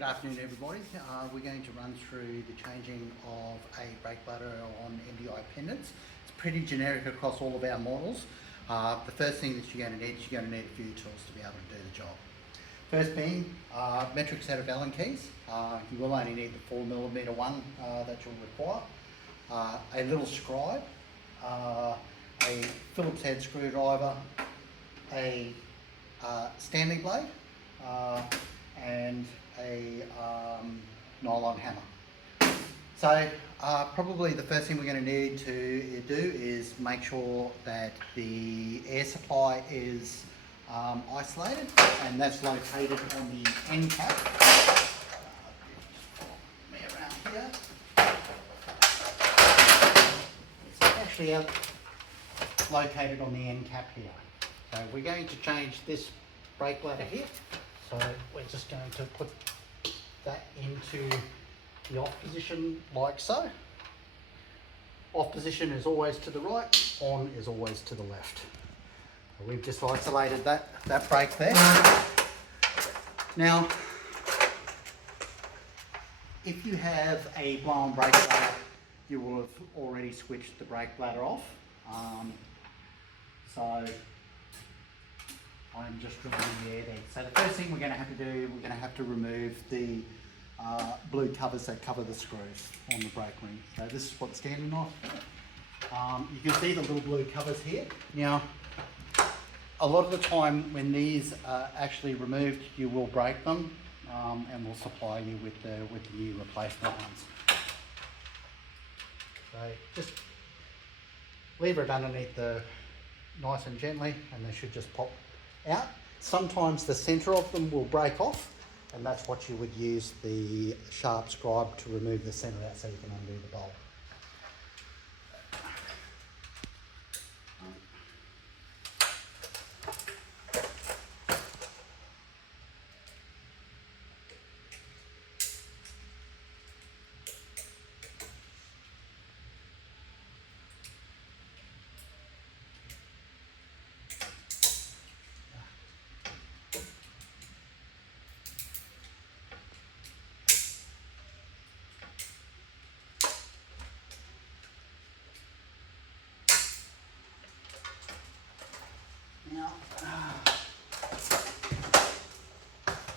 Good afternoon everybody. We're going to run through the changing of a brake bladder on MDI pendants. It's pretty generic across all of our models. The first thing that you're going to need is you're going to need a few tools to be able to do the job. First being metric set of Allen keys. You will only need the 4mm one that you'll require. A little scribe, a Phillips head screwdriver, a Stanley blade, and a nylon hammer. So probably the first thing we're going to need to do is make sure that the air supply is isolated, and that's located on the end cap. Me around here. It's actually located on the end cap here. So we're going to change this brake bladder here. So we're just going to put that into the off position like so. Off position is always to the right, on is always to the left. So we've just isolated that brake there. Now, if you have a blown brake bladder, you will have already switched the brake bladder off. So I'm just removing the air there. So the first thing we're going to have to do, we're going to have to remove the blue covers that cover the screws on the brake ring. So this is what's standing off. You can see the little blue covers here. Now, a lot of the time when these are actually removed, you will break them and we'll supply you with the new replacement ones. So just lever it underneath nice and gently, and they should just pop out. Sometimes the centre of them will break off, and that's what you would use the sharp scribe to remove the centre out so you can undo the bolt. Now,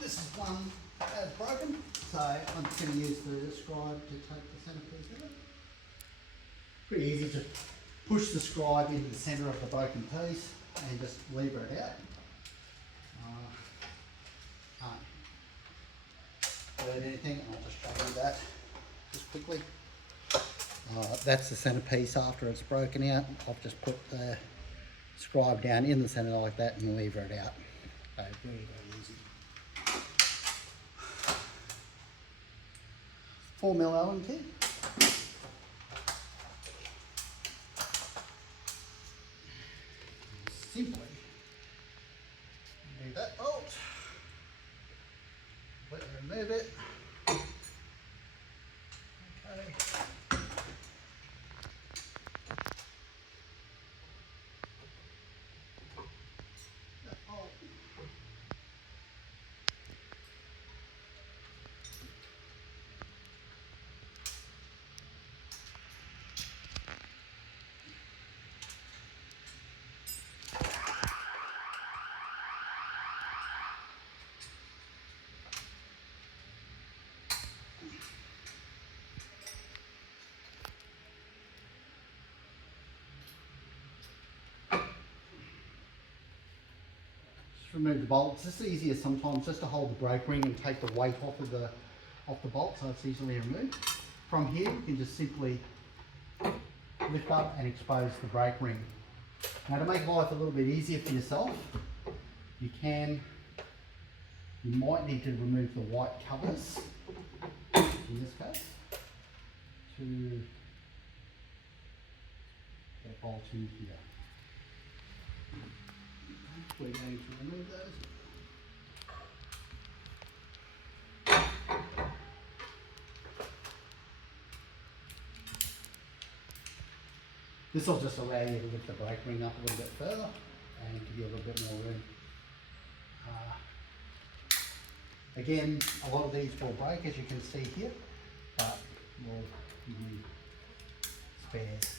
this is one that's broken, so I'm just going to use the scribe to take the centrepiece of it. Pretty easy to push the scribe into the centre of the broken piece and just lever it out. Hurt anything, and I'll just show you that just quickly. That's the centrepiece after it's broken out. I've just put the scribe down in the centre like that and lever it out. So very, very easy. 4mm Allen key. Simply remove that bolt. Remove it. Okay. Remove the bolts. It's easier sometimes just to hold the brake ring and take the weight off the bolt, so it's easily removed. From here you can just simply lift up and expose the brake ring. Now, to make life a little bit easier for yourself, you might need to remove the white covers in this case to get a bolt in here. We're going to remove those. This will just allow you to lift the brake ring up a little bit further and give you a little bit more room. Again, a lot of these will break, as you can see here, but we'll use spares.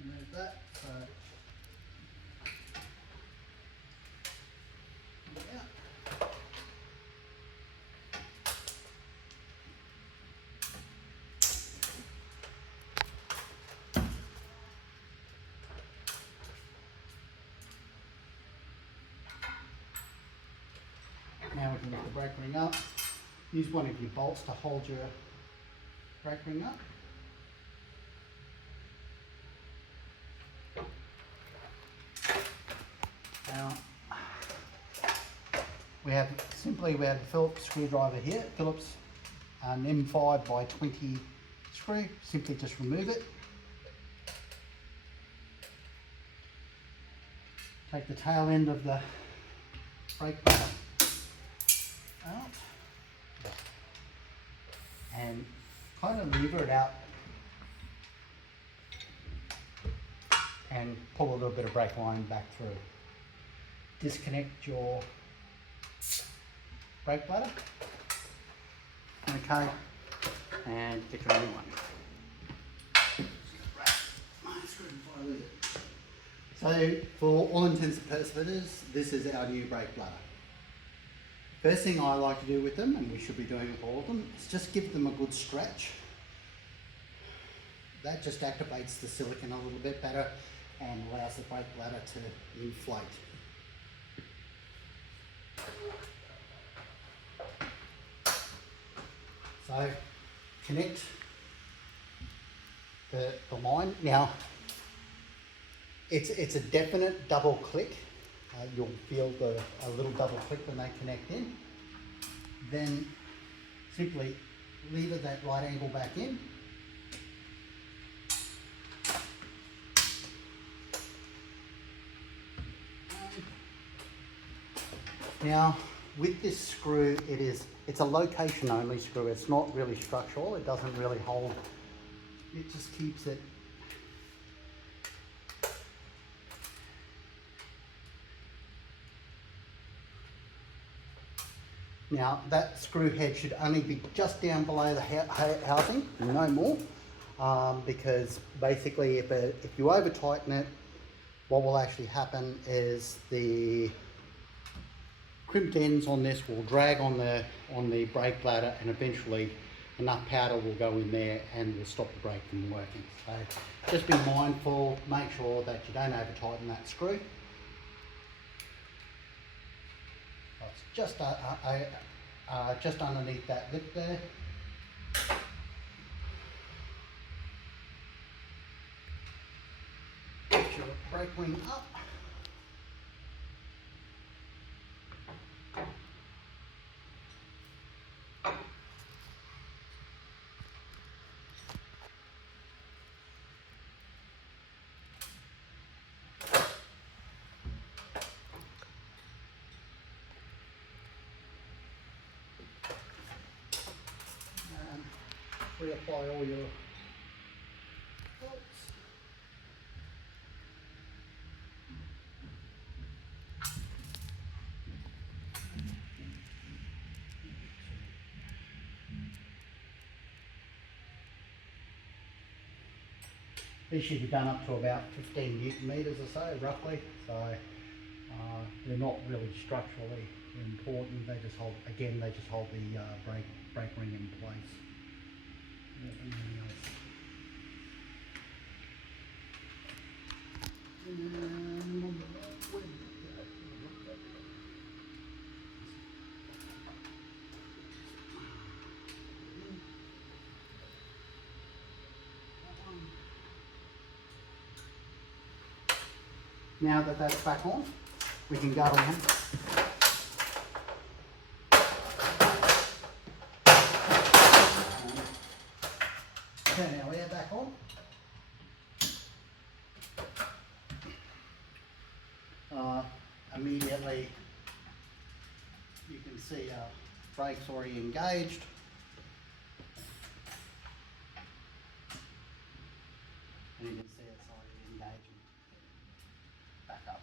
Remove that. So, yeah. Now we can lift the brake ring up. Use one of your bolts to hold your brake ring up. Now, we have a Phillips screwdriver here, Phillips an M5 by 20 screw. Simply just remove it. Take the tail end of the brake bladder out and kind of lever it out and pull a little bit of brake line back through. Disconnect your brake bladder, okay, and get your new one. So, for all intents and purposes, this is our new brake bladder. First thing I like to do with them, and we should be doing with all of them, is just give them a good stretch. That just activates the silicon a little bit better and allows the brake bladder to inflate. So, connect the line. Now, it's a definite double click. You'll feel a little double click when they connect in. Then simply lever that right angle back in. Now, with this screw, it's a location only screw. It's not really structural. It doesn't really hold. It just keeps it. Now, that screw head should only be just down below the housing, no more, because basically if you over tighten it, what will actually happen is the crimped ends on this will drag on the brake bladder, and eventually enough powder will go in there and will stop the brake from working. So just be mindful, make sure that you don't over tighten that screw. It's just underneath that lip there. Get your brake wing up. Reapply all your bolts. These should be done up to about 15 Newton meters or so, roughly. So they're not really structurally important. They just hold the brake ring in place. Now that that's back on, we can go on. Turn our air back on. immediately you can see our brake's already engaged. And you can see it's already engaging back up.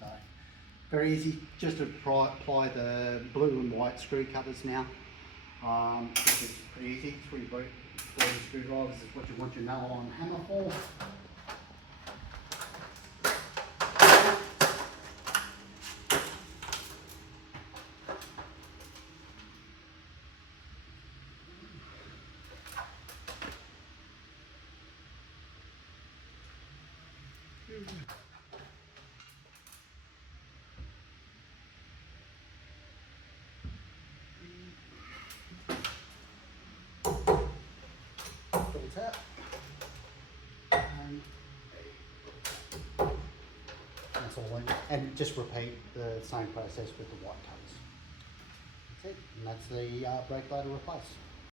So very easy, just to apply the blue and white screw covers now, which is pretty easy. 3 blue screwdrivers is what you want your nylon hammer for. Double tap, and that's all in. And just repeat the same process with the white colours. That's it, and that's the brake bladder replaced.